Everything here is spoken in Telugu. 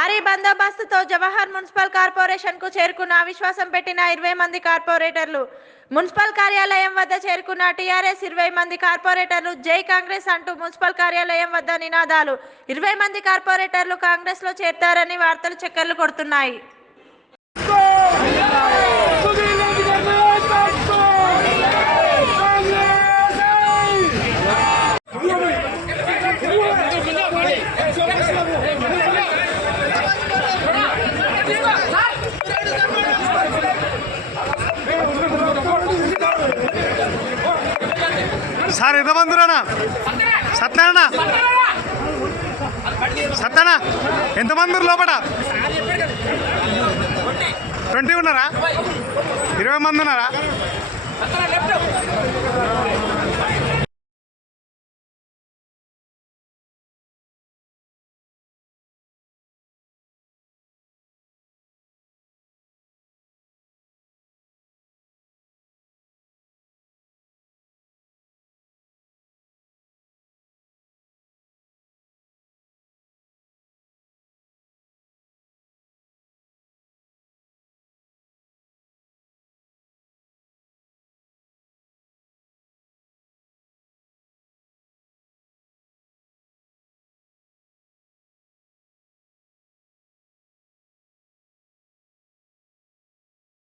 భారీ బందోబస్తుతో జవహర్ మున్సిపల్ కార్పొరేషన్కు చేరుకున్న అవిశ్వాసం పెట్టిన 20 మంది కార్పొరేటర్లు. మున్సిపల్ కార్యాలయం వద్ద చేరుకున్న టీఆర్ఎస్ 20 మంది కార్పొరేటర్లు జై కాంగ్రెస్ అంటూ మున్సిపల్ కార్యాలయం వద్ద నినాదాలు. 20 మంది కార్పొరేటర్లు కాంగ్రెస్ లో చేరతారని వార్తలు చక్కర్లు కొడుతున్నాయి. సార్ ఎంతమంది సత్యనా సత్యనా ఎంతమంది లోపల 20 ఉన్నారా 20 మంది ఉన్నారా?